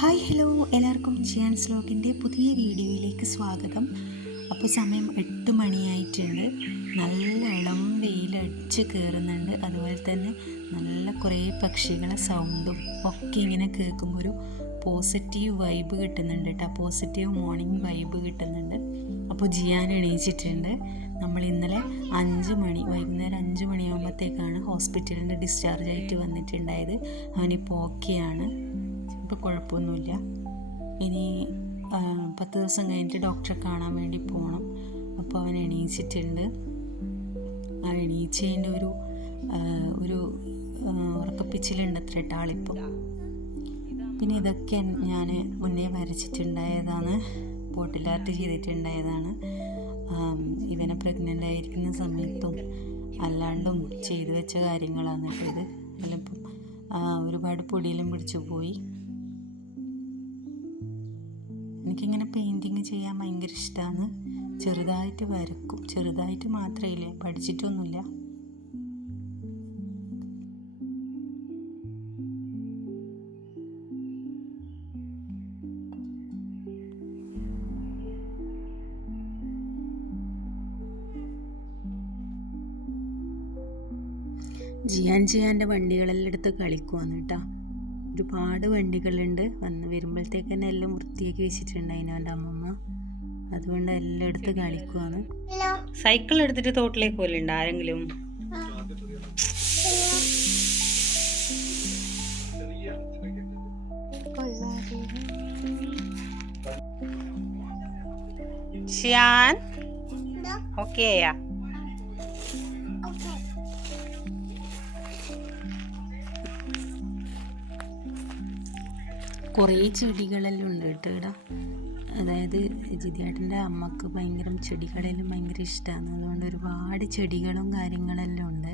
Hi hello, എല്ലാവർക്കും ജിയാൻസ് വ്ലോഗിൻ്റെ പുതിയ വീഡിയോയിലേക്ക് സ്വാഗതം. അപ്പോൾ സമയം 8 മണിയായിട്ടുണ്ട്. നല്ല ഇളം വെയിലടിച്ച് കയറുന്നുണ്ട്. അതുപോലെ തന്നെ നല്ല കുറേ പക്ഷികളെ സൗണ്ടും ഒക്കെ ഇങ്ങനെ കേൾക്കുമ്പോൾ ഒരു പോസിറ്റീവ് വൈബ് കിട്ടുന്നുണ്ട് കേട്ടോ. പോസിറ്റീവ് മോർണിംഗ് വൈബ് കിട്ടുന്നുണ്ട്. അപ്പോൾ ജിയാൻ എണീച്ചിട്ടുണ്ട്. നമ്മൾ ഇന്നലെ 5 മണി വൈകുന്നേരം 5 മണിയാകുമ്പോഴത്തേക്കാണ് ഹോസ്പിറ്റലിൽ നിന്ന് ഡിസ്ചാർജ് ആയിട്ട് വന്നിട്ടുണ്ടായത്. അവനിപ്പോൾ ഓക്കെയാണ്, ഇപ്പോൾ കുഴപ്പമൊന്നുമില്ല. ഇനി 10 ദിവസം കഴിഞ്ഞിട്ട് ഡോക്ടറെ കാണാൻ വേണ്ടി പോകണം. അപ്പോൾ അവൻ എണീച്ചിട്ടുണ്ട്. ആ എണീച്ചതിൻ്റെ ഒരു ഉറക്കപ്പിച്ചിലുണ്ട് അത്ര ആളിപ്പോൾ. പിന്നെ ഇതൊക്കെ ഞാൻ മുന്നേ വരച്ചിട്ടുണ്ടായതാണ്, ബോട്ടിൽ ആർട്ട് ചെയ്തിട്ടുണ്ടായതാണ്. ഇവനെ പ്രഗ്നൻ്റ് ആയിരിക്കുന്ന സമയത്തും അല്ലാണ്ടും ചെയ്തു വെച്ച കാര്യങ്ങളാണ് കേട്ടോ ഇത്. അതിലിപ്പം ഒരുപാട് പൊടിയിലും പിടിച്ചു പോയി. എനിക്കിങ്ങനെ പെയിൻറ്റിങ് ചെയ്യാൻ ഭയങ്കര ഇഷ്ടമാണ്. ചെറുതായിട്ട് വരക്കും, ചെറുതായിട്ട് മാത്രമേ ഇല്ലേ, പഠിച്ചിട്ടൊന്നുമില്ല. ജിയാൻ്റെ വണ്ടികളെല്ലാം എടുത്ത് കളിക്കുവാന്ന് കേട്ടോ. ഒരുപാട് വണ്ടികളുണ്ട്. വരുമ്പോഴത്തേക്ക് തന്നെ എല്ലാം വൃത്തിയാക്കി വെച്ചിട്ടുണ്ട് അതിനവൻ്റെ അമ്മമ്മ. അതുകൊണ്ട് എല്ലാം എടുത്ത് കളിക്കുവാണ്. സൈക്കിൾ എടുത്തിട്ട് തോട്ടിലേക്ക് പോലുണ്ട് ആരെങ്കിലും? ഷിയാൻ ഓക്കെയാ? കുറേ ചെടികളെല്ലാം ഉണ്ട് കേട്ടോ ഇവിടെ. അതായത് ജിതിയേട്ടൻ്റെ അമ്മക്ക് ഭയങ്കര ചെടികളെല്ലാം ഭയങ്കര ഇഷ്ടമാണ്. അതുകൊണ്ട് ഒരുപാട് ചെടികളും കാര്യങ്ങളെല്ലാം ഉണ്ട്.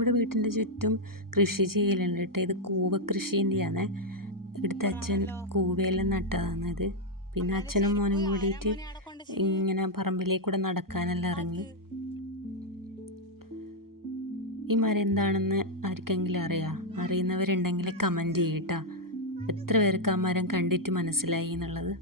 ഇവിടെ വീട്ടിൻ്റെ ചുറ്റും കൃഷി ചെയ്യലുണ്ട് കേട്ടോ. ഇത് കൂവ കൃഷീൻ്റെയാണ്. ഇവിടുത്തെ അച്ഛൻ കൂവയെല്ലാം നട്ടതാണത്. പിന്നെ അച്ഛനും മോനും കൂടിയിട്ട് ഇങ്ങനെ പറമ്പിലേക്കൂടെ നടക്കാനെല്ലാം ഇറങ്ങി. ഈ മരം എന്താണെന്ന് ആർക്കെങ്കിലും അറിയുന്നവരുണ്ടെങ്കിൽ കമൻറ്റ് ചെയ്യട്ടാ. എത്ര പേർക്ക് ആ മരം കണ്ടിട്ട് മനസ്സിലായി എന്നുള്ളത്.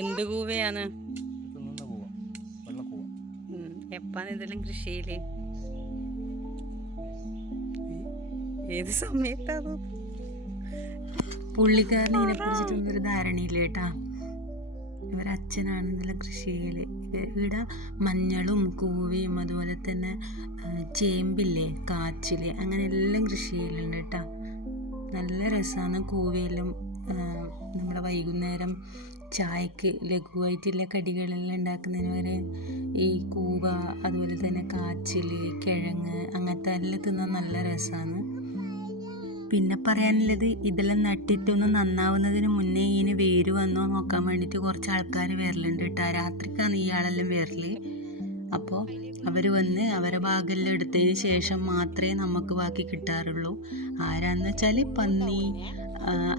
എന്ത് കൂവയാണ്? എപ്പാണ് ഇതെല്ലാം കൃഷി ചെയ്യല്? ഏത് സമയത്താണ്? പുള്ളിക്കാരനെ ഇതിനെ കുറിച്ചിട്ടൊന്നും ഒരു ധാരണയില്ല കേട്ടാ. ഇവരച്ഛനാണ് ഇതെല്ലാം കൃഷി ചെയ്യല്. ഇവിടെ മഞ്ഞളും കൂവയും അതുപോലെ തന്നെ ചേമ്പില്ലേ, കാച്ചില്, അങ്ങനെ എല്ലാം കൃഷി ചെയ്യലുണ്ട് കേട്ടോ. നല്ല രസമാണ്. കൂവയെല്ലാം നമ്മുടെ വൈകുന്നേരം ചായക്ക് ലഘുവായിട്ടുള്ള കടികളെല്ലാം ഉണ്ടാക്കുന്നതിന് വരെ ഈ കൂവ അതുപോലെ തന്നെ കാച്ചില്, കിഴങ്ങ് അങ്ങനത്തെ എല്ലാം തിന്നാൻ നല്ല രസമാണ്. പിന്നെ പറയാനുള്ളത്, ഇതെല്ലാം നട്ടിട്ടൊന്ന് നന്നാവുന്നതിന് മുന്നേ ഇതിന് വേര് വന്നോ നോക്കാൻ വേണ്ടിയിട്ട് കുറച്ച് ആൾക്കാർ വരലുണ്ട് കേട്ടോ. രാത്രിക്കാണ് ഇയാളെല്ലാം വരല്. അപ്പോൾ അവർ വന്ന് അവരെ ഭാഗമെല്ലാം എടുത്തതിന് ശേഷം മാത്രമേ നമുക്ക് ബാക്കി കിട്ടാറുള്ളൂ. ആരാന്ന് വെച്ചാൽ പന്നി,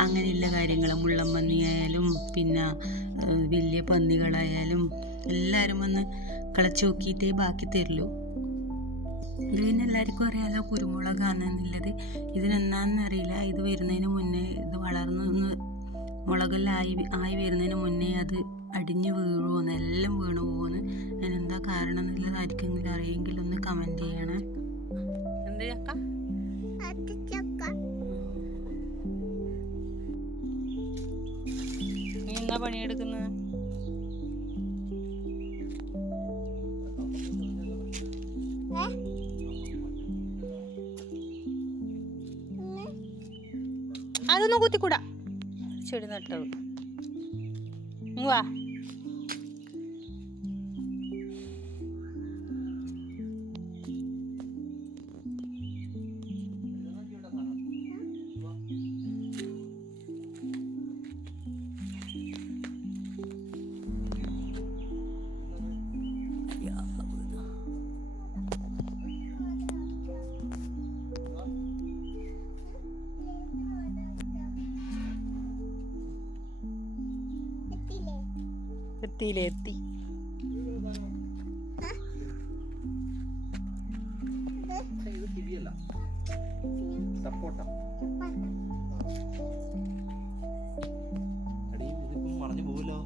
അങ്ങനെയുള്ള കാര്യങ്ങൾ, മുള്ളം പന്നിയായാലും പിന്നെ വലിയ പന്നികളായാലും എല്ലാവരും വന്ന് കളച്ച് നോക്കിയിട്ടേ ബാക്കി തരുള്ളൂ. ഇത് പിന്നെ എല്ലാവർക്കും അറിയാലോ കുരുമുളകാണെന്നുള്ളത്. ഇതിനെന്നാന്നറിയില്ല, ഇത് വരുന്നതിന് മുന്നേ, ഇത് വളർന്ന് മുളകെല്ലാം ആയി വരുന്നതിന് മുന്നേ അത് അടിഞ്ഞു വീഴുമെന്ന്, എല്ലാം വീണു പോകുമെന്ന്. അതിനെന്താ കാരണം എന്നുള്ളത് ആർക്കെങ്കിലും അറിയെങ്കിൽ ഒന്ന് കമൻറ്റ് ചെയ്യണേ. എന്ത് ചക്ക? നീ എന്താ പണിയെടുക്കുന്നത്? അതൊന്നും കുത്തിക്കൂടാ. ചെടി നട്ടത്. വാ എത്തി. മറഞ്ഞു പോവല്ലോ.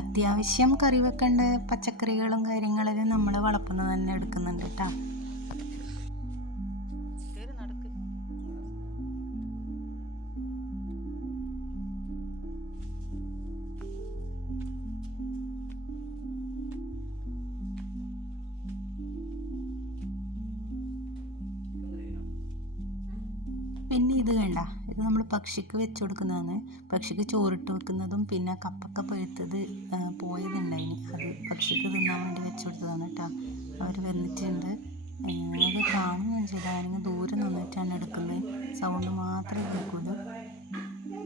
അത്യാവശ്യം കറി വെക്കേണ്ട പച്ചക്കറികളും കാര്യങ്ങളും നമ്മൾ വളർത്തുന്നത് തന്നെ എടുക്കുന്നുണ്ട് കേട്ടോ. പിന്നെ ഇത് വേണ്ട, ഇത് നമ്മൾ പക്ഷിക്ക് വെച്ച് കൊടുക്കുന്നതാണ്. പക്ഷിക്ക് ചോറിട്ട് വെക്കുന്നതും പിന്നെ കപ്പൊക്കെ പഴുത്തത് പോയതുണ്ടായിന്, അത് പക്ഷിക്ക് തിന്നാൻ വേണ്ടി വെച്ച് കൊടുത്തതാണ് കേട്ടോ. അവർ വന്നിട്ടുണ്ട്. അത് കാണുന്നു വെച്ചാൽ ആരെങ്കിലും ദൂരെ നിന്നിട്ടാണ് എടുക്കുന്നത്, സൗണ്ട് മാത്രമേ കേൾക്കുള്ളൂ.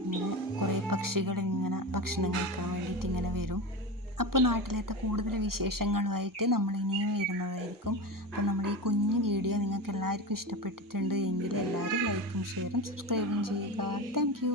ഇങ്ങനെ കുറേ പക്ഷികൾ ഇങ്ങനെ ഭക്ഷണം കഴിക്കാൻ വേണ്ടിയിട്ട് ഇങ്ങനെ വരും. അപ്പോൾ നാട്ടിലത്തെ കൂടുതൽ വിശേഷങ്ങളുമായിട്ട് നമ്മൾ ഇനിയും വരുന്നതായിരിക്കും. അപ്പോൾ നമ്മുടെ ഈ കുഞ്ഞു വീഡിയോ നിങ്ങൾക്ക് എല്ലാവർക്കും ഇഷ്ടപ്പെട്ടിട്ടുണ്ട് എങ്കിൽ എല്ലാവരും ലൈക്കും ഷെയറും സബ്സ്ക്രൈബും ചെയ്യുക. Thank you.